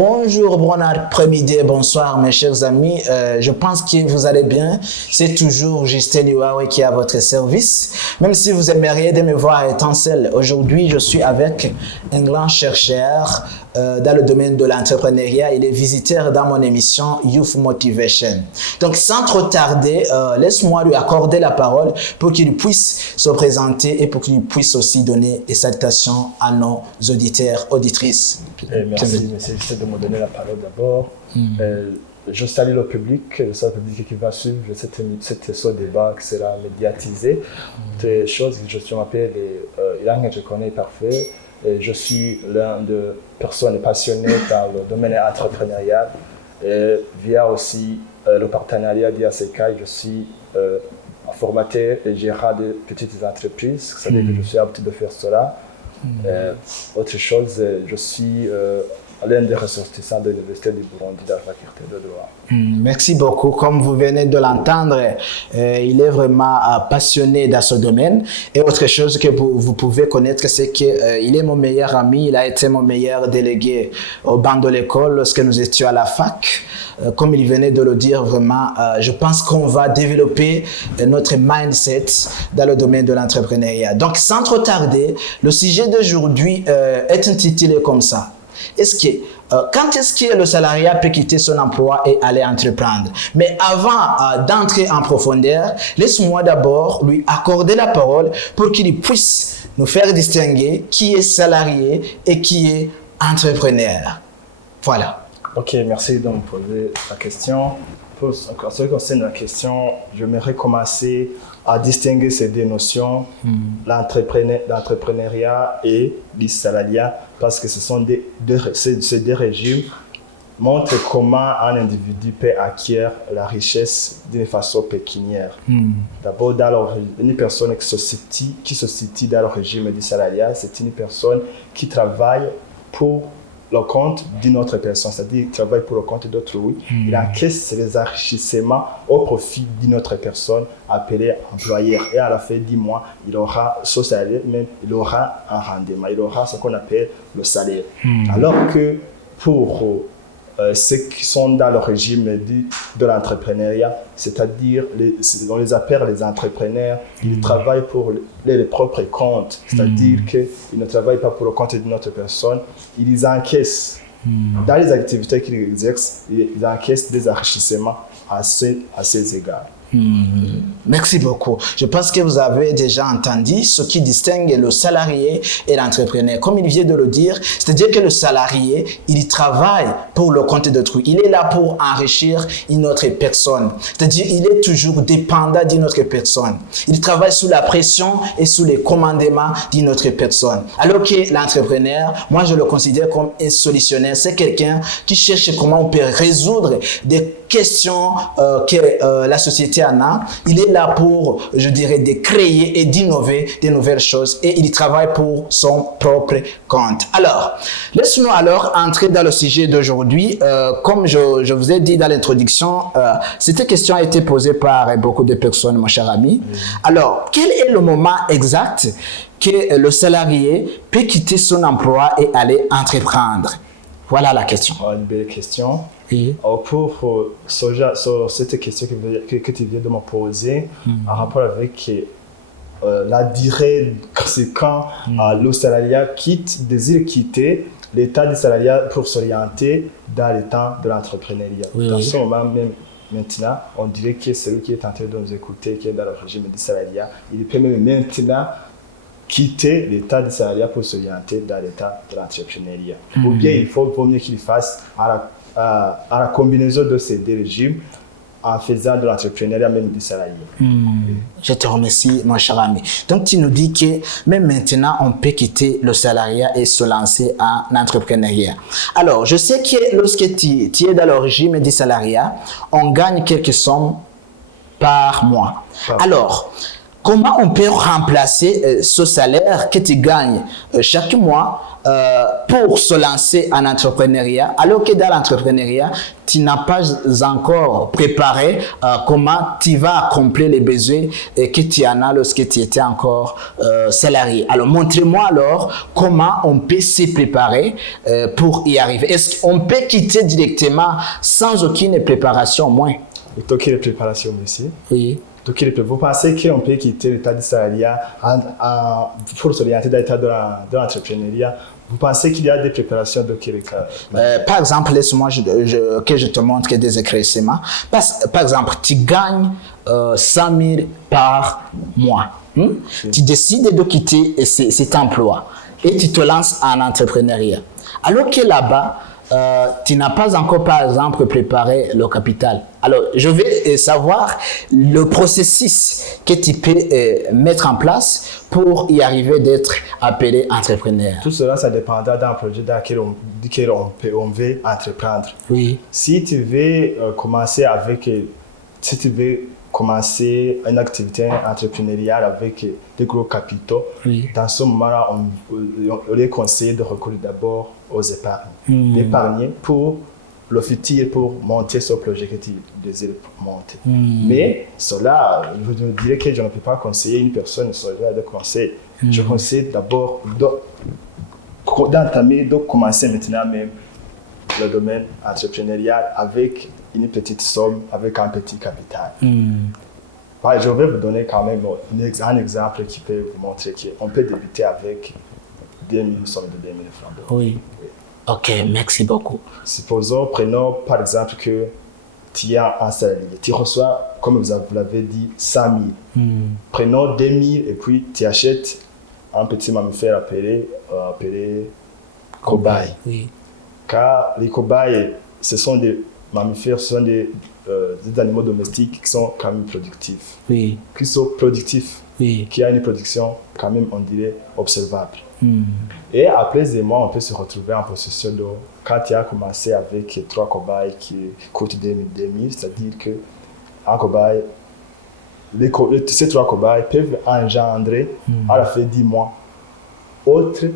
Bonjour, bon après-midi, bonsoir mes chers amis. Je pense que vous allez bien. C'est toujours Justin Liwawe qui est à votre service. Même si vous aimeriez de me voir étant seul, aujourd'hui je suis avec un grand chercheur dans le domaine de l'entrepreneuriat. Il est visiteur dans mon émission Youth Motivation. Donc sans trop tarder, laisse-moi lui accorder la parole pour qu'il puisse se présenter et pour qu'il puisse aussi donner des salutations à nos auditeurs, auditrices. Merci de me donner la parole d'abord. Je salue le public qui va suivre ce débat qui sera médiatisé. Des choses que je m'appelle Ilan, que je connais parfait. Et je suis l'un des personnes passionnées par le domaine entrepreneurial. Et via aussi le partenariat d'IACK, je suis formateur et gérant de petites entreprises. C'est-à-dire que je suis apte de faire cela. Autre chose, je suis l'un des ressortissants de l'Université du Burundi dans la faculté de droit. Merci beaucoup. Comme vous venez de l'entendre, il est vraiment passionné dans ce domaine. Et autre chose que vous pouvez connaître, c'est qu'il est mon meilleur ami. Il a été mon meilleur délégué au banc de l'école lorsque nous étions à la fac. Comme il venait de le dire, vraiment, je pense qu'on va développer notre mindset dans le domaine de l'entrepreneuriat. Donc, sans trop tarder, le sujet d'aujourd'hui est intitulé comme ça. Quand est-ce que le salariat peut quitter son emploi et aller entreprendre? Mais avant d'entrer en profondeur, laisse-moi d'abord lui accorder la parole pour qu'il puisse nous faire distinguer qui est salarié et qui est entrepreneur. Voilà. Ok, merci de me poser la question. En ce qui concerne la question, j'aimerais commencer à distinguer ces deux notions, l'entrepreneuriat et le salariat, parce que ces deux régimes montrent comment un individu peut acquérir la richesse d'une façon pécuniaire. D'abord, une personne qui se situe dans le régime du salariat, c'est une personne qui travaille pour le compte d'une autre personne, c'est-à-dire qu'il travaille pour le compte d'autrui. Il encaisse les enrichissements au profit d'une autre personne appelée employeur. Et à la fin du mois, il aura son salaire, même il aura un rendement, il aura ce qu'on appelle le salaire. Alors que pour ceux qui sont dans le régime de l'entrepreneuriat, c'est-à-dire, on les appelle les entrepreneurs, ils travaillent pour les propres comptes, c'est-à-dire qu'ils ne travaillent pas pour le compte d'une autre personne, ils encaissent, dans les activités qu'ils exercent, ils encaissent des enrichissements à ces égards. Merci beaucoup. Je pense que vous avez déjà entendu ce qui distingue le salarié et l'entrepreneur. Comme il vient de le dire, c'est-à-dire que le salarié, il travaille pour le compte d'autrui. Il est là pour enrichir une autre personne. C'est-à-dire il est toujours dépendant d'une autre personne. Il travaille sous la pression et sous les commandements d'une autre personne. Alors que l'entrepreneur, moi je le considère comme un solutionnaire. C'est quelqu'un qui cherche comment on peut résoudre des questions que la société en a. Il est là pour, je dirais, de créer et d'innover de nouvelles choses et il travaille pour son propre compte. Alors, laisse-nous alors entrer dans le sujet d'aujourd'hui. Comme je vous ai dit dans l'introduction, cette question a été posée par beaucoup de personnes, mon cher ami. Alors, quel est le moment exact que le salarié peut quitter son emploi et aller entreprendre? Voilà la question. Une belle question. Oui. Pour cette question que tu viens de me poser, en rapport avec la durée, c'est quand le salariat désire quitter l'état du salariat pour s'orienter dans l'état de l'entrepreneuriat. Oui. Dans ce moment même, maintenant, on dirait que celui qui est en train de nous écouter, qui est dans le régime du salariat, il peut même maintenant quitter l'état du salariat pour s'orienter dans l'état de l'entrepreneuriat. Ou bien il vaut mieux qu'il fasse à la combinaison de ces deux régimes en faisant de l'entrepreneuriat même du salarié. Je te remercie, mon cher ami. Donc, tu nous dis que même maintenant, on peut quitter le salariat et se lancer en entrepreneuriat. Alors, je sais que lorsque tu es dans le régime du salariat, on gagne quelques sommes par mois. Alors, comment on peut remplacer ce salaire que tu gagnes chaque mois pour se lancer en entrepreneuriat, alors que dans l'entrepreneuriat, tu n'as pas encore préparé comment tu vas accomplir les besoins que tu en as lorsque tu étais encore salarié. Alors, montrez-moi alors comment on peut se préparer pour y arriver. Est-ce qu'on peut quitter directement sans aucune préparation au moins? Aucune préparation, monsieur. Oui. Vous pensez qu'on peut quitter l'état du salariat pour s'orienter dans l'état de l'entrepreneuriat? Vous pensez qu'il y a des préparations de quel cas? Par exemple, laisse-moi que je te montre des éclaircissements. Par exemple, tu gagnes 100 000 par mois. Tu décides de quitter cet emploi et tu te lances en entrepreneuriat. Alors que là-bas, tu n'as pas encore, par exemple, préparé le capital. Alors, je vais savoir le processus que tu peux mettre en place pour y arriver d'être appelé entrepreneur. Tout cela, ça dépendra d'un projet dans lequel on veut entreprendre. Oui. Si tu veux commencer une activité entrepreneuriale avec des gros capitaux, oui. Dans ce moment-là, on les conseille de recourir d'abord aux épargnes. D'épargner pour le futur, pour monter ce projet que tu désires monter. Mais cela, je dirais que je ne peux pas conseiller une personne sur de conseil. Je conseille d'abord d'entamer, de commencer maintenant même le domaine entrepreneurial avec une petite somme, avec un petit capital. Je vais vous donner quand même un exemple qui peut vous montrer qu'on peut débuter avec 2000 sommes de 2000 francs d'euros. Oui. Ok, merci beaucoup. Prenons par exemple que tu es un salarié. Tu reçois, comme vous l'avez dit, 100 000. Prenons 2000 et puis tu achètes un petit mammifère appelé cobaye. Oui. Car les cobayes, ce sont des mammifères, ce sont des animaux domestiques qui sont quand même productifs. Oui. Qui sont productifs. Oui. Qui a une production quand même, on dirait, observable. Et après des mois, on peut se retrouver en possession de, quand tu as commencé avec 3 cobayes qui coûtent 2000, c'est-à-dire que un cobaye, ces 3 cobayes peuvent engendrer à la fin de 10 mois autres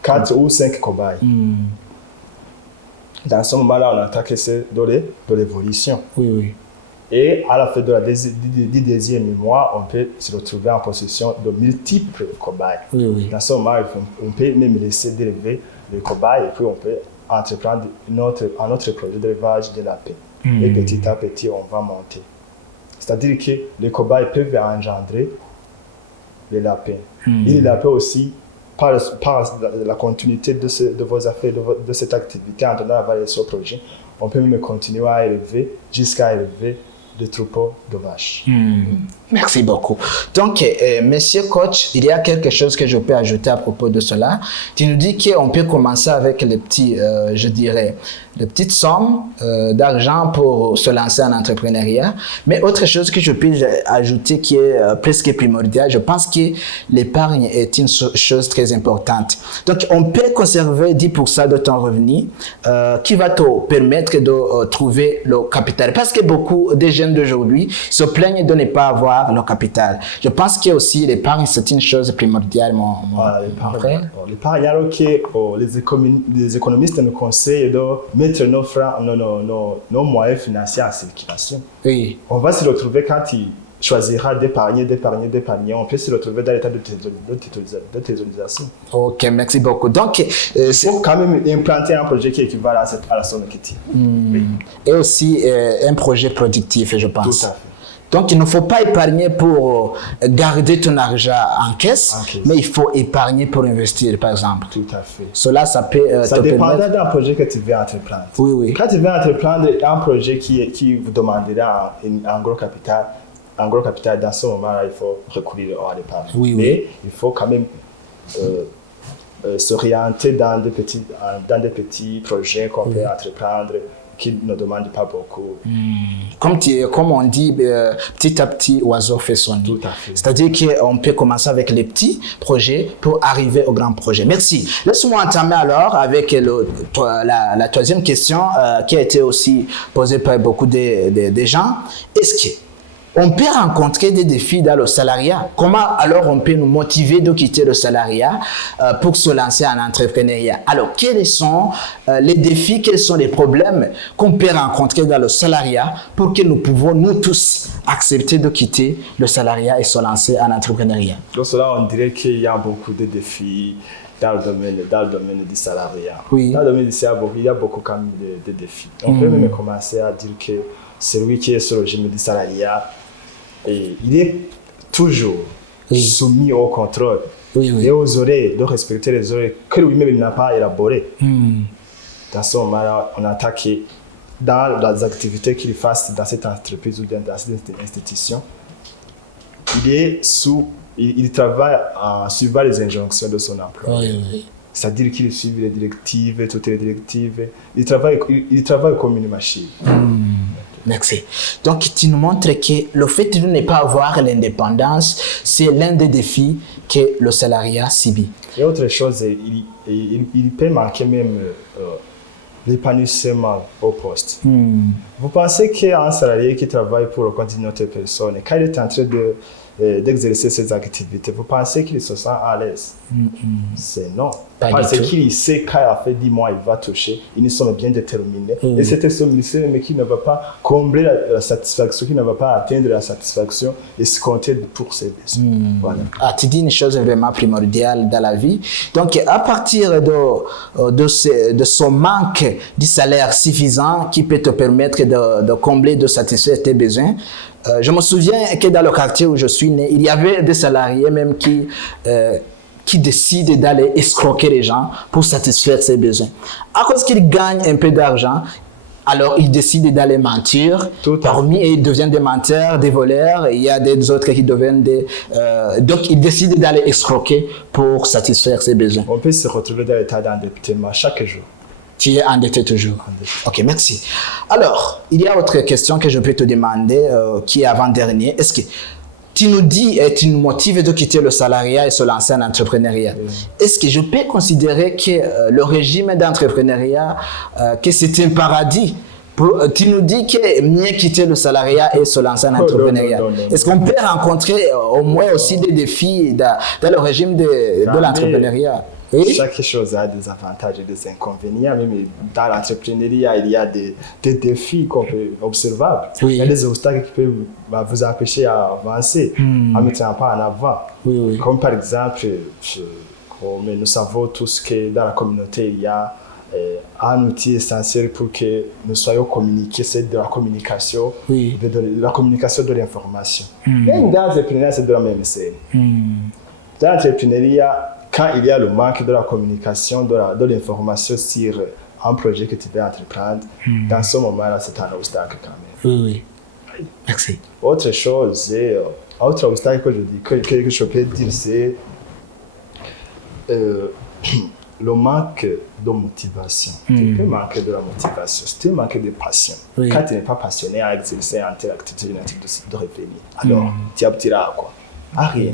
4 ou 5 cobayes. Dans ce moment-là, on attaque de l'évolution. Oui, oui. Et à la fin du deuxième mois, on peut se retrouver en possession de multiples cobayes. Oui, oui. Dans ce moment, on peut même laisser d'élever les cobayes et puis on peut entreprendre un autre projet d'élevage de lapins. Et petit à petit, on va monter. C'est-à-dire que les cobayes peuvent engendrer les lapins. Et les lapins aussi, par la continuité de vos affaires, de cette activité, en donnant la valeur sur projet, on peut même continuer à élever jusqu'à élever des troupeaux de vaches. Merci beaucoup. Donc, monsieur coach, il y a quelque chose que je peux ajouter à propos de cela. Tu nous dis qu'on peut commencer avec les petits, je dirais, les petites sommes d'argent pour se lancer en entrepreneuriat. Mais autre chose que je peux ajouter qui est presque primordiale, je pense que l'épargne est une chose très importante. Donc, on peut conserver 10% de ton revenu qui va te permettre de trouver le capital. Parce que beaucoup de jeunes d'aujourd'hui se plaignent de ne pas avoir le capital. Je pense que aussi l'épargne, c'est une chose primordiale, mon frère. L'épargne, alors que les économistes nous conseillent de mettre nos moyens financiers en circulation. Oui. On va se retrouver quand tu choisiras d'épargner, on peut se retrouver dans l'état de thésaurisation. Ok, merci beaucoup. Donc, il faut quand même implanter un projet qui équivalent à la somme que tu as. Oui. Et aussi un projet productif, je pense. Tout à fait. Donc, il ne faut pas épargner pour garder ton argent en caisse, mais il faut épargner pour investir, par exemple. Tout à fait. Cela, ça peut ça dépendra d'un projet que tu veux entreprendre. Oui, oui. Quand tu veux entreprendre un projet qui vous demandera un gros capital, dans ce moment-là, il faut recourir à l'épargne. Oui, oui. Mais il faut quand même s'orienter dans des petits projets qu'on peut entreprendre, qui ne demandent pas beaucoup. Comme on dit, petit à petit, oiseau fait son nid. Tout à fait. C'est-à-dire qu'on peut commencer avec les petits projets pour arriver au grand projet. Merci. Laisse-moi entamer alors avec la troisième question qui a été aussi posée par beaucoup de gens. Est-ce que on peut rencontrer des défis dans le salariat. Comment alors on peut nous motiver de quitter le salariat pour se lancer en entrepreneuriat? Alors, quels sont les défis, quels sont les problèmes qu'on peut rencontrer dans le salariat pour que nous pouvons, nous tous, accepter de quitter le salariat et se lancer en entrepreneuriat? Donc cela, on dirait qu'il y a beaucoup de défis dans le domaine du salariat. Oui. Dans le domaine du salariat, il y a beaucoup quand même de défis. On peut même commencer à dire que celui qui est sur le régime du salariat, il est toujours soumis au contrôle et aux horaires, de respecter les horaires que lui-même n'a pas élaborés. Dans ce moment-là, on attaque que dans les activités qu'il fasse dans cette entreprise ou dans cette institution, il travaille en suivant les injonctions de son emploi. C'est-à-dire qu'il suit les directives, toutes les directives. Il travaille comme une machine. Merci. Donc, tu nous montres que le fait de ne pas avoir l'indépendance, c'est l'un des défis que le salariat subit. Et autre chose, il peut manquer même l'épanouissement au poste. Vous pensez qu'un salarié qui travaille pour le compte d'une autre personne, quand il est en train d'exercer ses activités, vous pensez qu'il se sent à l'aise? C'est non. Parce qu'il sait qu'à la fin 10 mois, il va toucher une somme bien déterminée. Et cette somme, mais qui ne va pas combler la satisfaction, qui ne va pas atteindre la satisfaction escomptée pour ses besoins. Voilà. Tu dis une chose vraiment primordiale dans la vie. Donc, à partir de son manque de salaire suffisant qui peut te permettre de combler, de satisfaire tes besoins, je me souviens que dans le quartier où je suis né, il y avait des salariés même qui décident d'aller escroquer les gens pour satisfaire ses besoins. À cause qu'ils gagnent un peu d'argent, alors ils décident d'aller mentir. Parmi eux, ils deviennent des menteurs, des voleurs. Il y a des autres qui deviennent des... donc, ils décident d'aller escroquer pour satisfaire ses besoins. On peut se retrouver dans l'état d'endettement chaque jour. Tu es endetté toujours. Ok, merci. Alors, il y a autre question que je peux te demander, qui est avant-dernier. Est-ce que tu nous dis et tu nous motives de quitter le salariat et se lancer en entrepreneuriat? Est-ce que je peux considérer que le régime d'entrepreneuriat, que c'est un paradis? Tu nous dis que mieux quitter le salariat et se lancer en entrepreneuriat. Est-ce qu'on peut rencontrer au moins aussi des défis dans le régime de l'entrepreneuriat? Chaque chose a des avantages et des inconvénients. Même dans l'entrepreneuriat, il y a des défis observables. Il y a des obstacles qui peuvent vous empêcher à avancer, à mettre un pas en avant. Comme par exemple, comme nous savons tous que dans la communauté, il y a un outil essentiel pour que nous soyons communiqués, c'est de la communication, de la communication de l'information. Même dans l'entrepreneuriat, c'est de la même scène. Dans l'entrepreneuriat, quand il y a le manque de la communication, de l'information sur un projet que tu veux entreprendre, dans ce moment-là, c'est un obstacle quand même. Merci. Autre chose, autre obstacle que je peux dire, c'est le manque de motivation. Tu peux manquer de la motivation, tu manques de passion. Quand tu n'es pas passionné à exercer une telle activité de revenir, alors tu abutiras à quoi? À rien.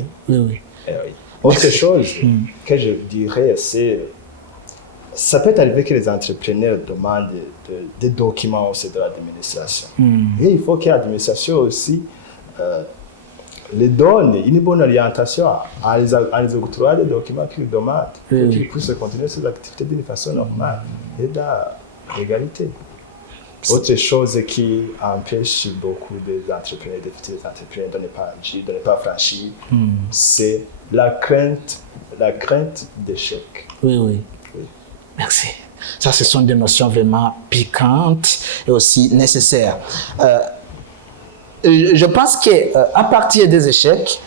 Autre chose que je dirais, c'est ça peut arriver que les entrepreneurs demandent des documents aussi de l'administration. Et il faut que l'administration aussi les donne une bonne orientation à les octroyer des documents qu'ils demandent pour qu'ils puissent continuer ces activités d'une façon normale et dans l'égalité. Autre chose qui empêche beaucoup des entrepreneurs, des petits entrepreneurs de ne pas agir, de ne pas franchir, c'est la crainte d'échec. Merci. Ça, ce sont des notions vraiment piquantes et aussi nécessaires. Je pense qu'à partir des échecs,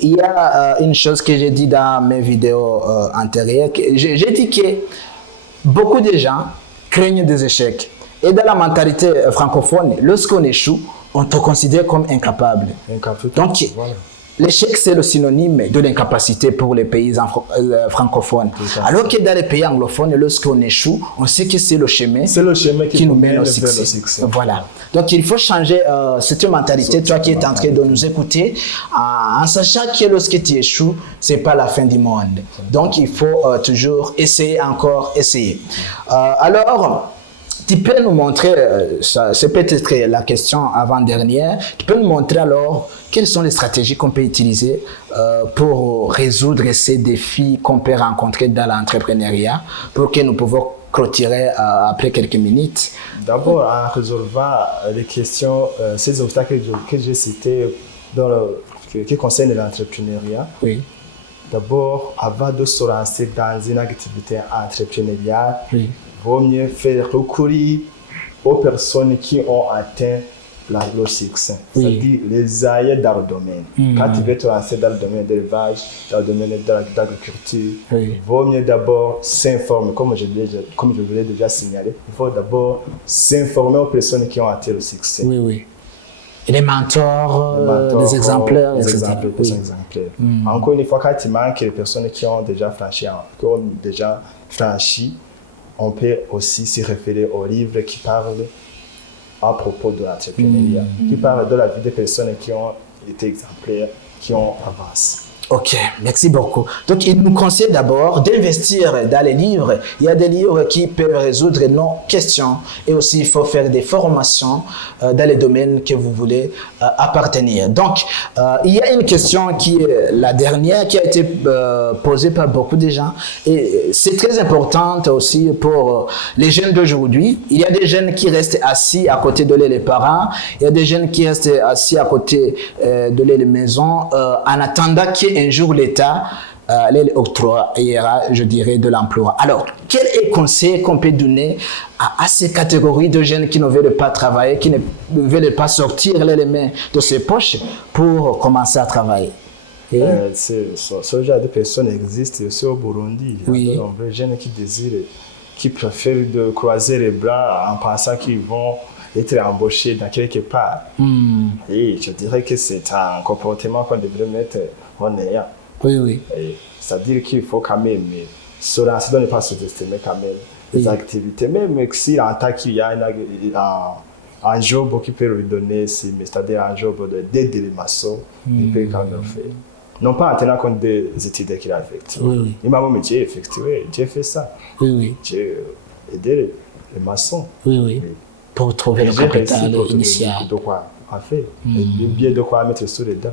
il y a une chose que j'ai dit dans mes vidéos antérieures. J'ai dit que beaucoup de gens craignent des échecs. Et dans la mentalité francophone, lorsqu'on échoue, on te considère comme incapable. Donc, l'échec, c'est le synonyme de l'incapacité pour les pays francophones. Alors que dans les pays anglophones, lorsqu'on échoue, on sait que c'est le chemin qui nous mène au succès. Voilà. Donc, il faut changer cette mentalité, toi qui es en train de nous écouter, en sachant que lorsque tu échoues, ce n'est pas la fin du monde. Donc, il faut toujours essayer, encore essayer. Alors, Tu peux nous montrer, c'est peut-être la question avant-dernière, tu peux nous montrer alors quelles sont les stratégies qu'on peut utiliser pour résoudre ces défis qu'on peut rencontrer dans l'entrepreneuriat pour que nous pouvons clôturer après quelques minutes. D'abord, en résolvant les questions, ces obstacles que j'ai cités qui concernent l'entrepreneuriat, oui. D'abord, avant de se lancer dans une activité entrepreneuriale, Oui. vaut mieux faire recourir aux personnes qui ont atteint le succès, Oui. c'est-à-dire les aïeux dans le domaine. Quand tu veux te lancer dans le domaine de l'élevage, dans le domaine de l'agriculture, Oui. vaut mieux d'abord s'informer, comme je vous l'ai déjà signalé, il faut d'abord s'informer aux personnes qui ont atteint le succès. Oui, oui. Et les mentors, les exemplaires, les etc. exemplaires. Encore une fois, quand il manque les personnes qui ont déjà franchi, on peut aussi se référer aux livres qui parlent à propos de l'entrepreneuriat, qui parlent de la vie des personnes qui ont été exemplaires, qui ont avancé. Ok, merci beaucoup. Donc, il nous conseille d'abord d'investir dans les livres. Il y a des livres qui peuvent résoudre nos questions et aussi il faut faire des formations dans les domaines que vous voulez appartenir. Donc, il y a une question qui est la dernière qui a été posée par beaucoup de gens et c'est très importante aussi pour les jeunes d'aujourd'hui. Il y a des jeunes qui restent assis à côté de les parents, il y a des jeunes qui restent assis à côté de les maisons en attendant qu'un jour l'État les octroiera, je dirais, de l'emploi. Alors, quel est le conseil qu'on peut donner à ces catégories de jeunes qui ne veulent pas travailler, qui ne veulent pas sortir les mains de ses poches pour commencer à travailler? Ce genre de personnes existe aussi au Burundi. Il y a de nombreux jeunes qui préfèrent de croiser les bras en pensant qu'ils vont être embauchés dans quelque part. Et je dirais que c'est un comportement qu'on devrait mettre en ayant. Oui, oui. C'est-à-dire qu'il faut quand même se lancer, ne pas sous-estimer quand même les activités. Même si en tant qu'il y a un job qui peut lui donner, c'est-à-dire un job d'aider les maçons, il peut quand même le faire. Non pas en tenant compte des études qu'il a effectuées. Oui. Il m'a dit, j'ai effectué, j'ai fait ça. Oui. J'ai aidé les maçons. Oui. Pour trouver le capital initial. De quoi faire. Et bien de quoi mettre sur les dents.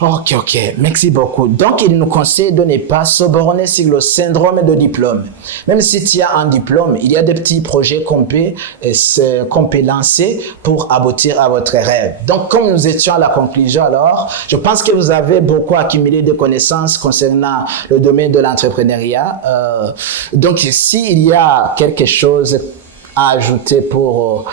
Ok. Merci beaucoup. Donc, il nous conseille de ne pas se borner sur le syndrome de diplôme. Même si tu as un diplôme, il y a des petits projets qu'on peut lancer pour aboutir à votre rêve. Donc, comme nous étions à la conclusion alors, je pense que vous avez beaucoup accumulé de connaissances concernant le domaine de l'entrepreneuriat. Donc, s'il y a quelque chose à ajouter pour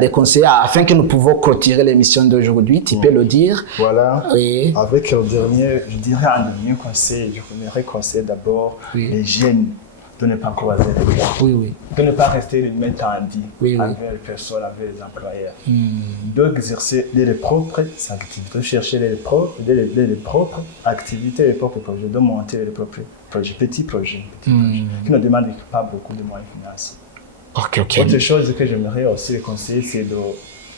les conseillers afin que nous pouvons clôturer l'émission d'aujourd'hui, tu peux le dire. Voilà. Oui. Avec le dernier, je dirais un dernier conseil, je voudrais conseiller d'abord les jeunes de ne pas croiser les bras. Oui. De ne pas rester les mains tendues avec les personnes, avec les employeurs. D'exercer les propres activités, de chercher les propres activités, les propres projets, de monter les propres projets, petits projets qui ne demandent pas beaucoup de moyens financiers. Ok. Autre chose que j'aimerais aussi conseiller,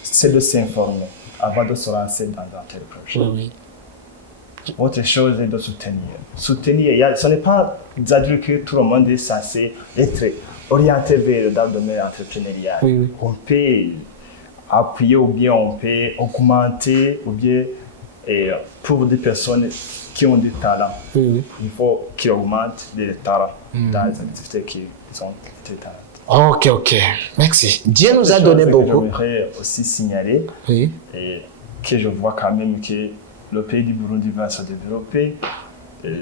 c'est de s'informer avant de se lancer dans un tel projet. Oui. Autre chose est de soutenir. Ce n'est pas dire que tout le monde est censé être orienté vers le domaine entrepreneurial. Oui. On peut appuyer ou bien on peut augmenter ou bien pour des personnes qui ont des talents. Oui. Il faut qu'ils augmentent les talents dans les activités qui ont des talents. Ok. Merci. Dieu nous a donné beaucoup. J'aimerais aussi signaler que je vois quand même que le pays du Burundi va se développer.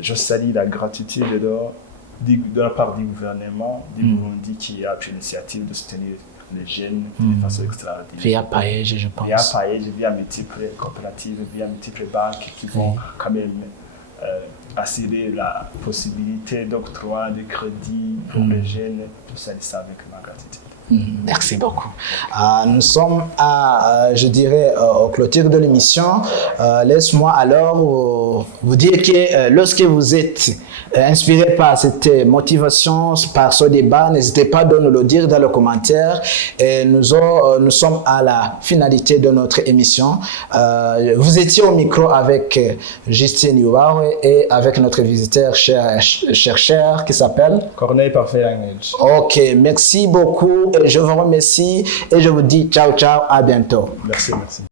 Je salue la gratitude de la part du gouvernement du Burundi qui a pris l'initiative de soutenir les jeunes de façon extraordinaire. Via Paège, je pense. Via Paège, via multiples coopératives, via multiples banques qui vont quand même assurer la possibilité d'octroi de crédits pour les jeunes. Tout ça, ça avec ma gratitude. Merci beaucoup. Nous sommes je dirais, au clôture de l'émission. Laisse-moi alors vous dire que lorsque vous êtes inspiré par cette motivation, par ce débat, n'hésitez pas à nous le dire dans le commentaire. Et nous sommes à la finalité de notre émission. Vous étiez au micro avec Justine Yubar et avec notre visiteur chercheur qui s'appelle Corneille Parfait Language. Ok, merci beaucoup. je vous remercie et je vous dis ciao, ciao, à bientôt. Merci, merci.